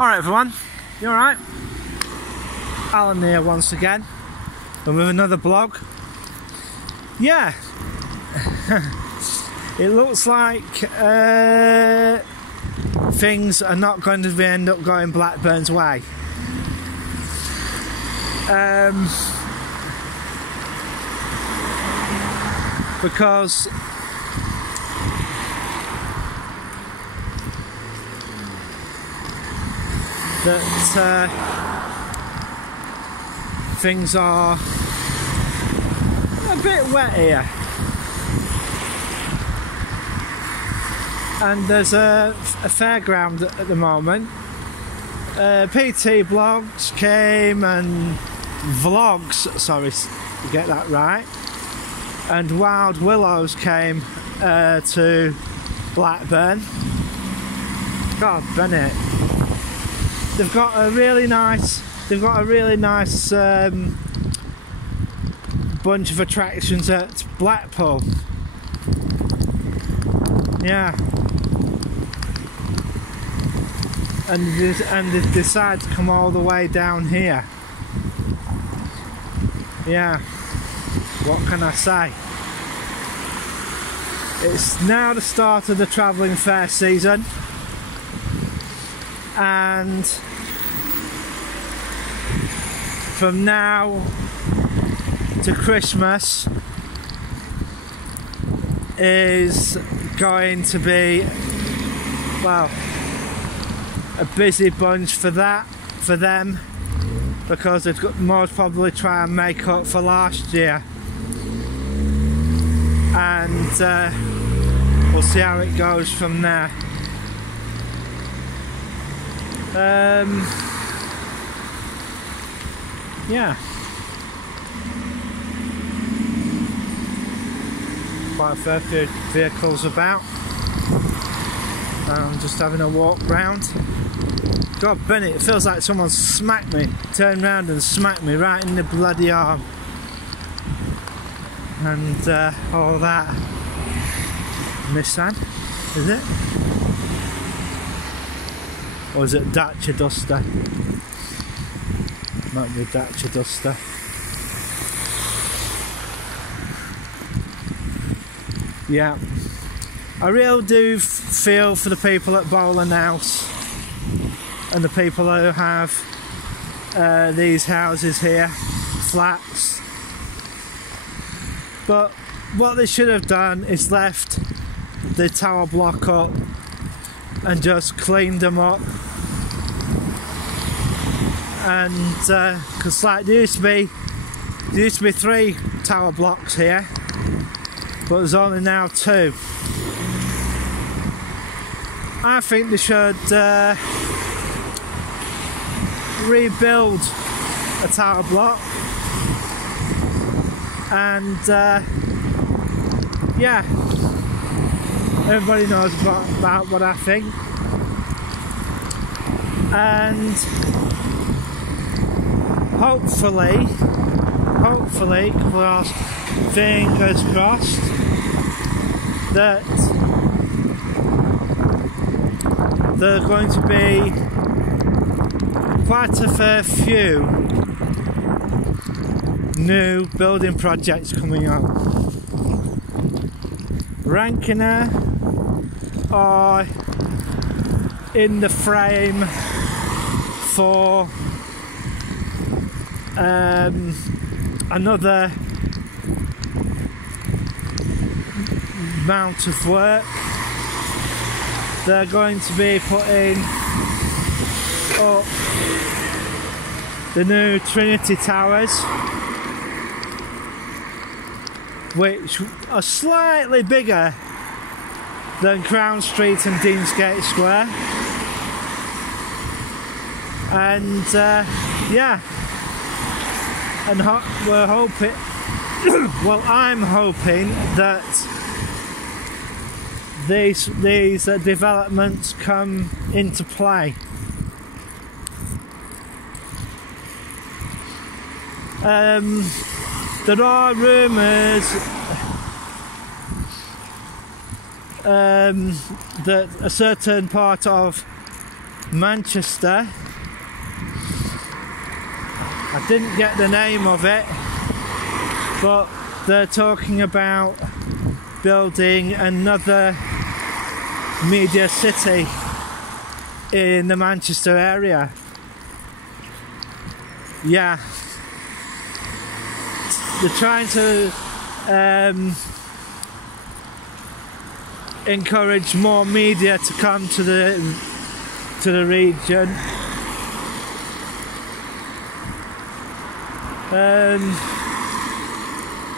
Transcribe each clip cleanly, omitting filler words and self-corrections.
Alright everyone, you alright? Alan here once again, and with another blog. Yeah, it looks like things are not going to end up going Blackburn's way. Because that things are a bit wet here, and there's a fairground at the moment. PT blogs came and vlogs, sorry to get that right, and Wild Willows came to Blackburn. God, Bennett. They've got a really nice bunch of attractions at Blackpool. Yeah. And they decide to come all the way down here. Yeah. What can I say? It's now the start of the travelling fair season, and from now to Christmas is going to be, well, a busy bunch for them, because they've got most probably try and make up for last year, and we'll see how it goes from there. Yeah, quite a fair few vehicles about. I'm just having a walk round. God, Bennett, it feels like someone smacked me, turned round and smacked me right in the bloody arm, and all that. Nissan, is it? Or is it Dacia Duster? Might be Dacia Duster. Yeah, I really do feel for the people at Bowling House and the people who have these houses here, flats. But what they should have done is left the tower block up and just cleaned them up. And because like there used to be 3 tower blocks here, but there's only now 2. I think they should rebuild a tower block, and yeah, everybody knows about what I think. And hopefully, cross, fingers crossed, that there are going to be quite a fair few new building projects coming up. Rankiner are in the frame for another amount of work. They're going to be putting up the new Trinity Towers, which are slightly bigger than Crown Street and Deansgate Square. And yeah, and we're hoping, well, I'm hoping that these developments come into play. There are rumours that a certain part of Manchester. I didn't get the name of it, but they're talking about building another media city in the Manchester area. Yeah, they're trying to encourage more media to come to the region.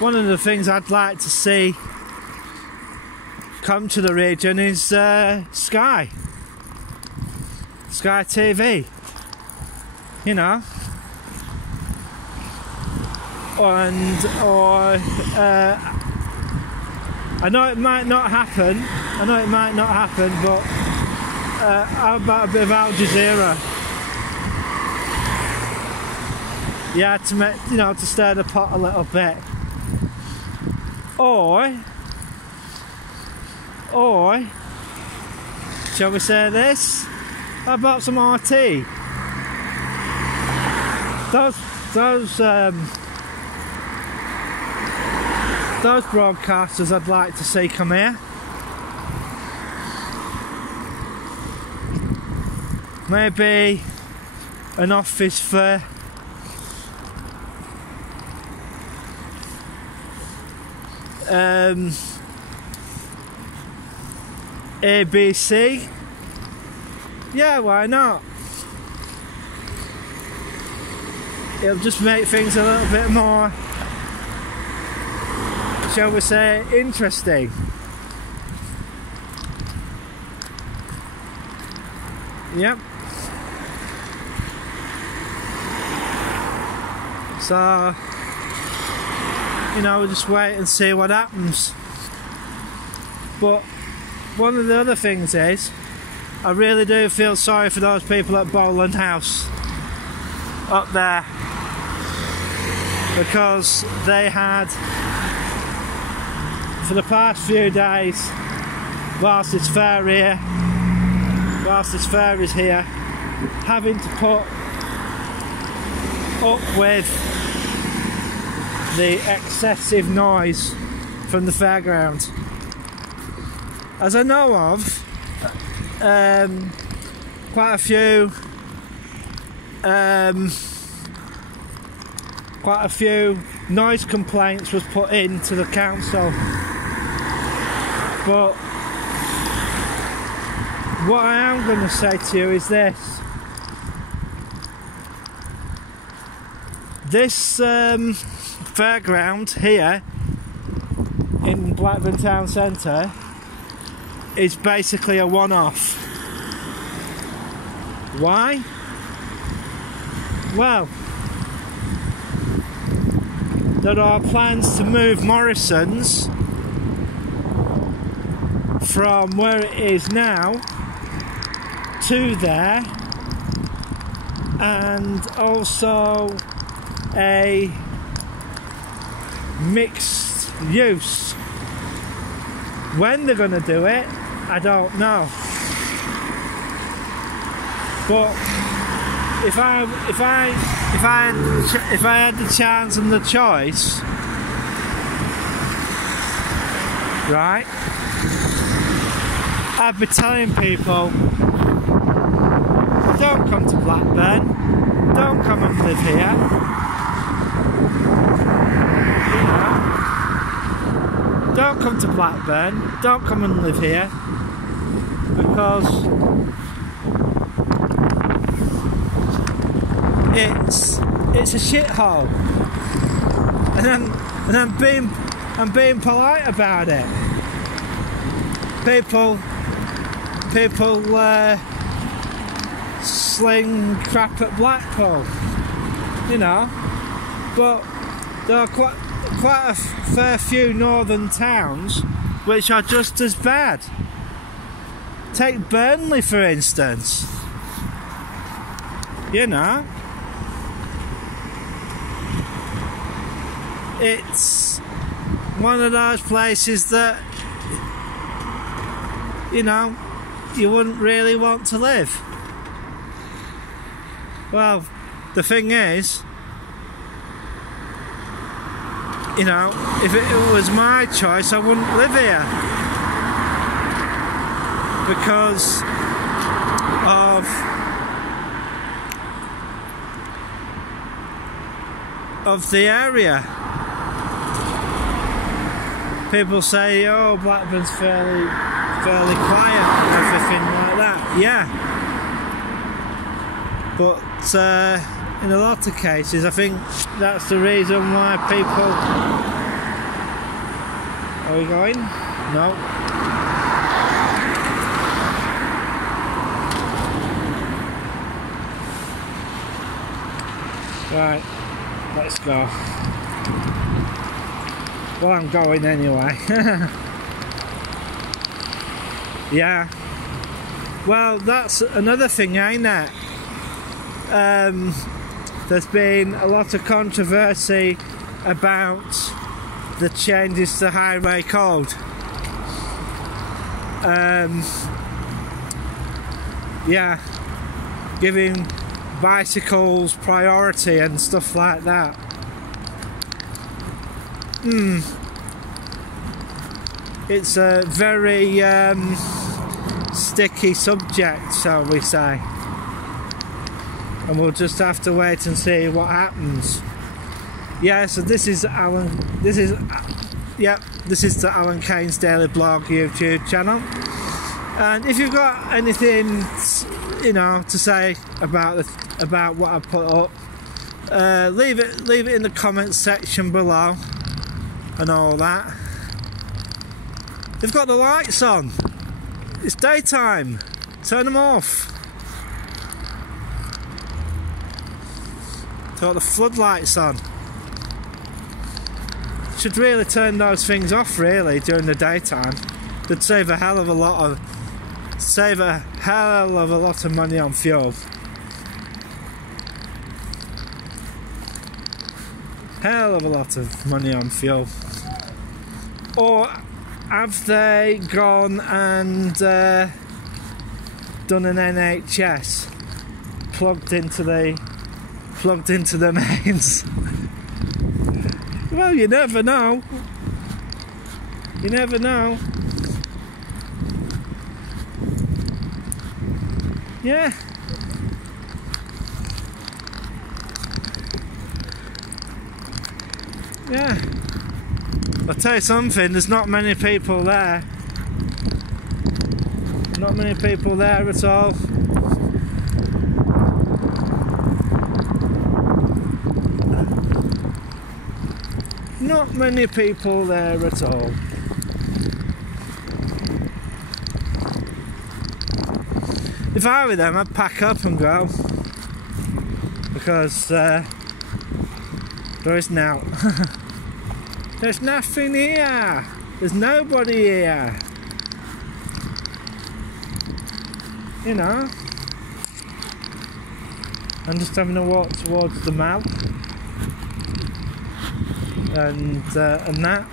One of the things I'd like to see come to the region is Sky TV, you know, I know it might not happen, but how about a bit of Al Jazeera? Yeah, to make, you know, to stir the pot a little bit. Or shall we say this? How about some RT? Those broadcasters I'd like to see come here. Maybe an office for ABC. Yeah, why not? It'll just make things a little bit more, shall we say, interesting. Yep. So, you know, we'll just wait and see what happens. But one of the other things is, I really do feel sorry for those people at Bowland House up there, because they had, for the past few days, whilst this fair is here, having to put up with the excessive noise from the fairground. As I know of, quite a few noise complaints was put into the council. But what I am going to say to you is this. This fairground here in Blackburn Town Centre is basically a one-off. Why? Well, there are plans to move Morrison's from where it is now to there, and also a mixed use. When they're going to do it, I don't know. But if I had the chance and the choice, right, I'd be telling people, don't come to Blackburn, don't come and live here. You know, don't come to Blackburn, don't come and live here, because it's a shithole, and I'm being polite about it. People sling crap at Blackpool, you know, but there are quite a fair few northern towns which are just as bad. Take Burnley for instance. You know, it's one of those places that, you know, you wouldn't really want to live. Well, the thing is, you know, if it was my choice, I wouldn't live here because of the area. People say, oh, Blackburn's fairly quiet and everything like that. Yeah, but in a lot of cases, I think that's the reason why people. Are we going? No. Right, let's go. Well, I'm going anyway. Yeah. Well, that's another thing, ain't it? There's been a lot of controversy about the changes to highway code. Yeah, giving bicycles priority and stuff like that. It's a very sticky subject, shall we say, and we'll just have to wait and see what happens. Yeah, so this is the Alan Kane's Daily Blog YouTube channel, and if you've got anything, you know, to say about what I put up, leave it in the comments section below and all that. They've got the lights on. It's daytime. Turn them off. They've got the floodlights on. Should really turn those things off really during the daytime. They'd save a hell of a lot of money on fuel. Hell of a lot of money on fuel. Or have they gone and done an NHS plugged into the mains? Well, you never know. You never know. Yeah. Yeah. I'll tell you something, there's not many people there. Not many people there at all. Not many people there at all. If I were them, I'd pack up and go. Because there is now. There's nothing here. There's nobody here. You know. I'm just having a walk towards the mall. And that.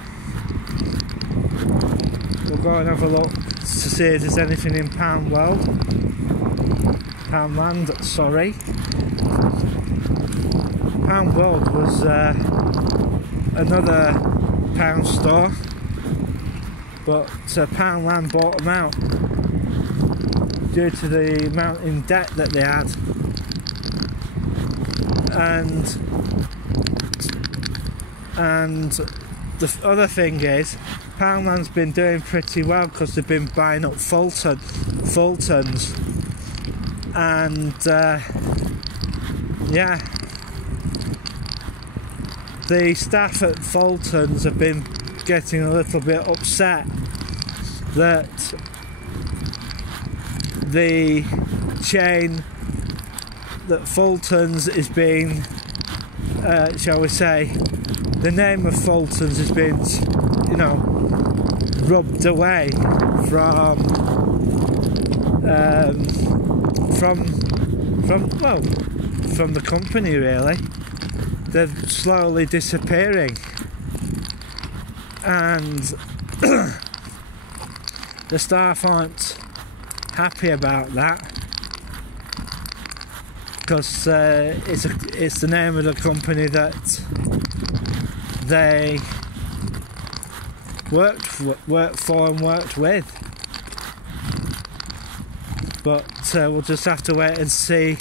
We'll go and have a look to see if there's anything in Poundland, sorry. Pound World was another pound store, but Poundland bought them out due to the amount in debt that they had. And the other thing is, Poundland's been doing pretty well because they've been buying up Fultons, and yeah, the staff at Fultons have been getting a little bit upset that the chain that Fultons is being, shall we say, the name of Fultons has been, you know, rubbed away from the company really. They're slowly disappearing, and the staff aren't happy about that. because it's the name of the company that they worked for and worked with. But we'll just have to wait and see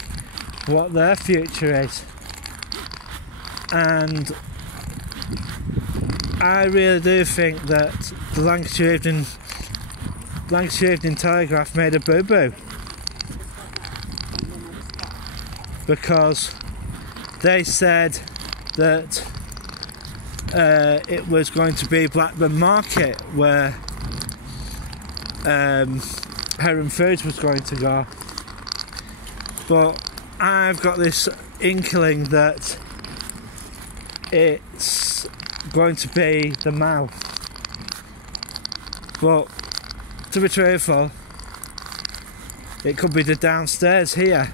what their future is. And I really do think that the Lancashire Evening Telegraph made a boo-boo, because they said that it was going to be Blackburn Market where Heron Foods was going to go, but I've got this inkling that it's going to be the Mall. But to be truthful, it could be the downstairs here,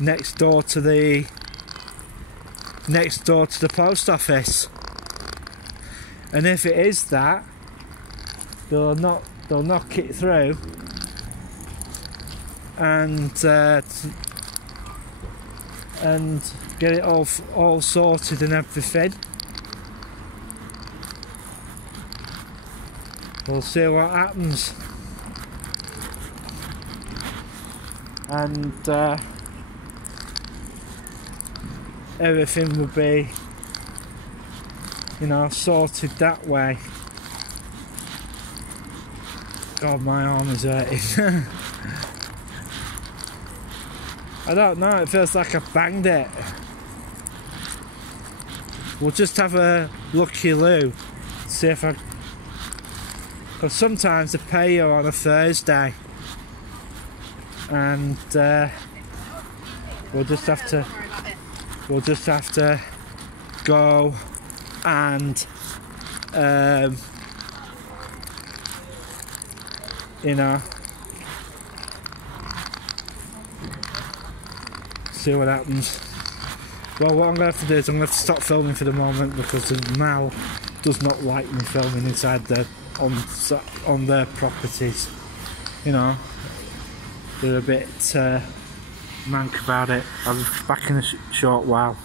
next door to the post office. And if it is that, they'll knock it through and get it all sorted and everything. We'll see what happens. And everything will be, you know, sorted that way. God, my arm is hurting. I don't know, it feels like I banged it. We'll just have a looky-loo, see if I... Because sometimes they pay you on a Thursday. And we'll just have to go and you know, see what happens. Well, what I'm going to have to do is I'm going to have to stop filming for the moment, because the Mall does not like me filming inside on their properties. You know, they're a bit mank about it. I'll be back in a short while.